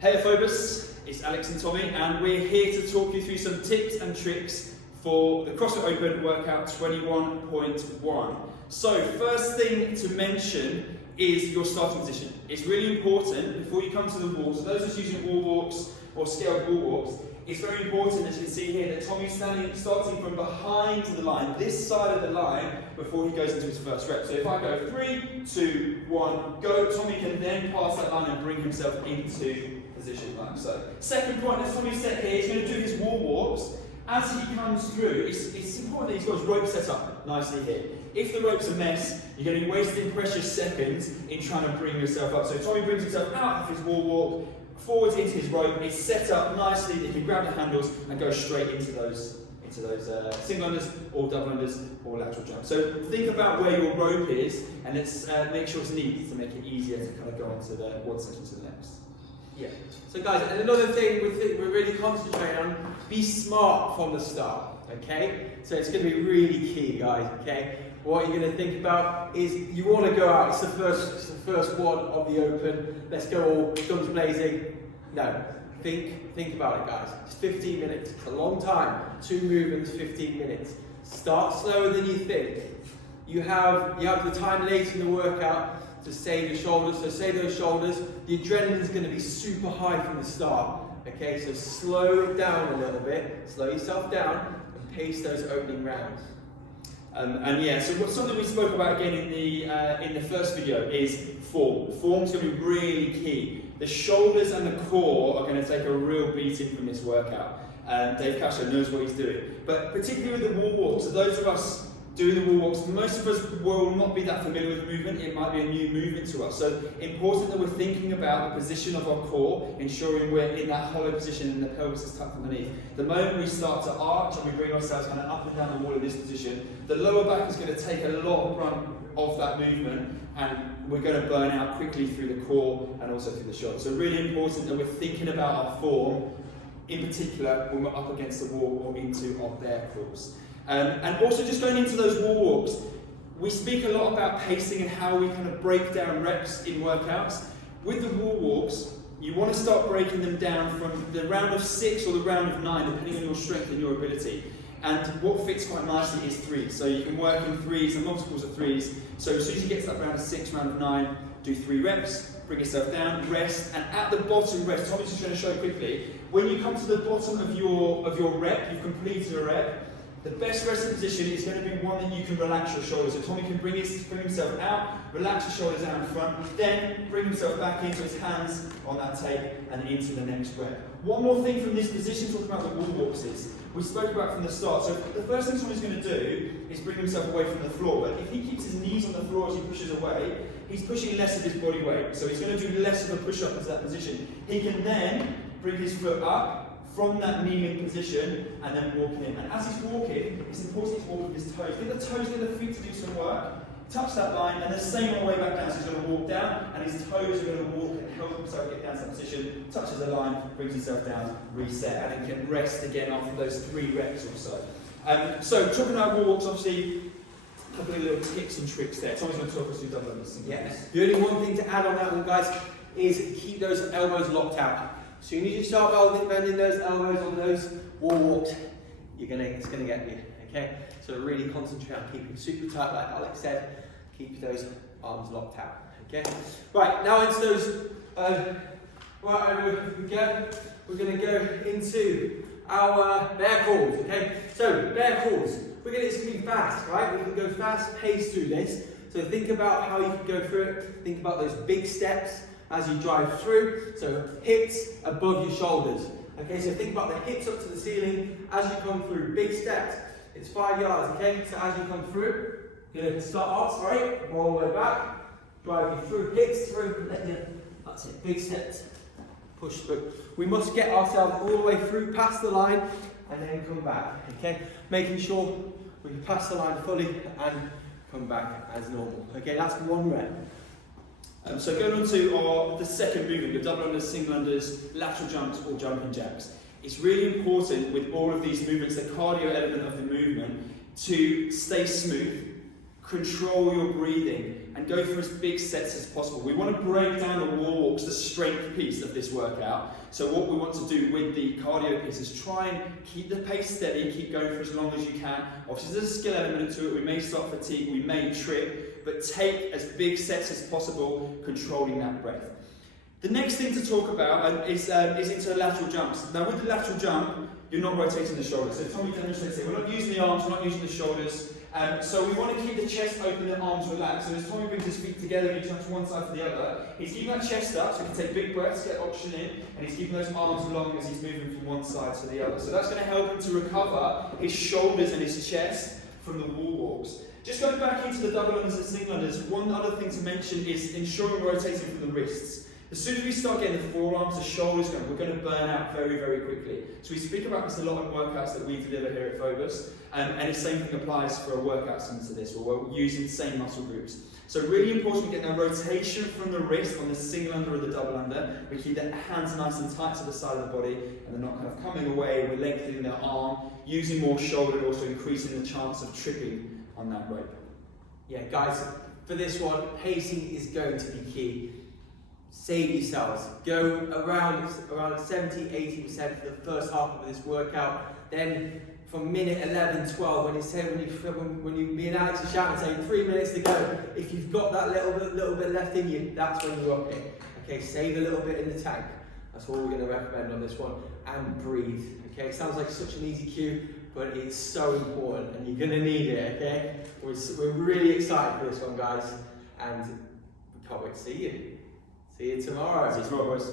Hey Phobos, it's Alex and Tommy, and we're here to talk you through some tips and tricks for the CrossFit Open Workout 21.1. So first thing to mention is your starting position. It's really important before you come to the wall. So those of us using wall walks or scaled wall walks, it's very important, as you can see here, that Tommy's starting from behind the line, this side of the line, before he goes into his first rep. So if I go 3, 2, 1, go, Tommy can then pass that line and bring himself into position like so. Second point, as Tommy said here, he's going to do his wall walks. As he comes through, it's important that he's got his rope set up nicely here. If the rope's a mess, you're going to be wasting precious seconds in trying to bring yourself up. So Tommy brings himself out of his wall walk, forwards into his rope. It's set up nicely that he can grab the handles and go straight into those single unders or double unders or lateral jumps. So think about where your rope is, and let's make sure it's neat to make it easier to kind of go on to the one section to the next. Yeah. So guys, and another thing we're really concentrating on, be smart from the start, okay? So it's going to be really key, guys, okay? What you're going to think about is you want to go out, it's the first one of the Open, let's go all guns blazing. No, think about it, guys. It's 15 minutes, it's a long time, 2 movements, 15 minutes. Start slower than you think. You have the time later in the workout to save your shoulders, so save those shoulders. The adrenaline is going to be super high from the start, okay? So slow it down a little bit, slow yourself down and pace those opening rounds. And yeah, so something we spoke about again in the first video is form. Form's going to be really key. The shoulders and the core are going to take a real beating from this workout. Dave Cascio knows what he's doing. But particularly with the wall walks, so those of us doing the wall walks, most of us will not be that familiar with the movement. It might be a new movement to us. So important that we're thinking about the position of our core, ensuring we're in that hollow position and the pelvis is tucked underneath. The moment we start to arch and we bring ourselves kind of up and down the wall in this position, the lower back is going to take a lot of brunt of that movement, and we're going to burn out quickly through the core and also through the shoulders. So really important that we're thinking about our form, in particular when we're up against the wall or into our bear crawls. And also just going into those wall walks, we speak a lot about pacing and how we kind of break down reps in workouts. With the wall walks, you want to start breaking them down from the round of 6 or the round of 9, depending on your strength and your ability. And what fits quite nicely is 3. So you can work in 3s and multiples of 3s. So as soon as you get to that round of 6, round of 9, do 3 reps, bring yourself down, rest, and at the bottom rest, Tommy's just going to show you quickly, when you come to the bottom of your rep, you've completed a rep, the best resting position is going to be one that you can relax your shoulders. So Tommy can bring himself out, relax his shoulders out in front, then bring himself back into his hands on that tape and into the next rep. One more thing from this position, talking about the wall walks, is we spoke about from the start. So the first thing Tommy's going to do is bring himself away from the floor. But if he keeps his knees on the floor as he pushes away, he's pushing less of his body weight. So he's going to do less of a push-up into that position. He can then bring his foot up from that kneeling position and then walking in. And as he's walking, it's important he's walking with his toes. Get the toes, get the feet to do some work, touch that line, and the same on the way back down. So he's going to walk down, and his toes are going to walk and help himself get down to that position, touches the line, brings himself down, reset, and he can rest again after those 3 reps or so. So talking about wall walks, obviously, a couple of little tips and tricks there. Tommy's going to talk us through double unders. Yes. The only one thing to add on that one, guys, is keep those elbows locked out. As soon as you start bending those elbows on those wall walks, it's gonna get you, okay? So really concentrate on keeping super tight, like Alex said, keep those arms locked out, okay? Right, now into those, right over we go, we're gonna go into our bear crawls, okay? So, bear crawls, it's gonna be fast, right? We can go fast pace through this. So think about how you can go through it, think about those big steps as you drive through, so hips above your shoulders. Okay, so think about the hips up to the ceiling as you come through. Big steps. It's 5 yards, okay? So as you come through, you're going to start off straight, roll all the way back, drive you through, hips through, that's it, big steps, push through. We must get ourselves all the way through, past the line, and then come back, okay? Making sure we can pass the line fully and come back as normal. Okay, that's 1 rep. So going on to the second movement, the double unders, single unders, lateral jumps or jumping jacks. It's really important with all of these movements, the cardio element of the movement, to stay smooth, control your breathing, and go for as big sets as possible. We want to break down the wall walks, the strength piece of this workout. So what we want to do with the cardio piece is try and keep the pace steady, keep going for as long as you can. Obviously there's a skill element to it, we may start fatigue, we may trip, but take as big sets as possible, controlling that breath. The next thing to talk about is into lateral jumps. Now with the lateral jump, you're not rotating the shoulders. So Tommy demonstrates here, we're not using the arms, we're not using the shoulders. So we want to keep the chest open and arms relaxed. So as Tommy brings his feet together and he jumps one side to the other, he's keeping that chest up so he can take big breaths, get oxygen in, and he's keeping those arms long as he's moving from one side to the other. So that's going to help him to recover his shoulders and his chest from the wall walks. Just going back into the double unders and single unders, one other thing to mention is ensuring rotating from the wrists. As soon as we start getting the forearms, the shoulders going, we're going to burn out very, very quickly. So we speak about this a lot in workouts that we deliver here at Phobos, and the same thing applies for a workout similar to this, where we're using the same muscle groups. So really important to get that rotation from the wrist on the single under or the double under. We keep the hands nice and tight to the side of the body, and they're not kind of coming away. We're lengthening their arm, using more shoulder, and also increasing the chance of tripping on that rope. Yeah, guys, for this one, pacing is going to be key. Save yourselves. Go around 70-80% for the first half of this workout. Then from minute 11, 12, when me and Alex are shouting saying 3 minutes to go, if you've got that little bit left in you, that's when you're up it. Okay, save a little bit in the tank. That's all we're going to recommend on this one. And breathe. Okay, it sounds like such an easy cue, but it's so important and you're going to need it. Okay, we're really excited for this one, guys, and we can't wait to see you. See you tomorrow. See you tomorrow, boys.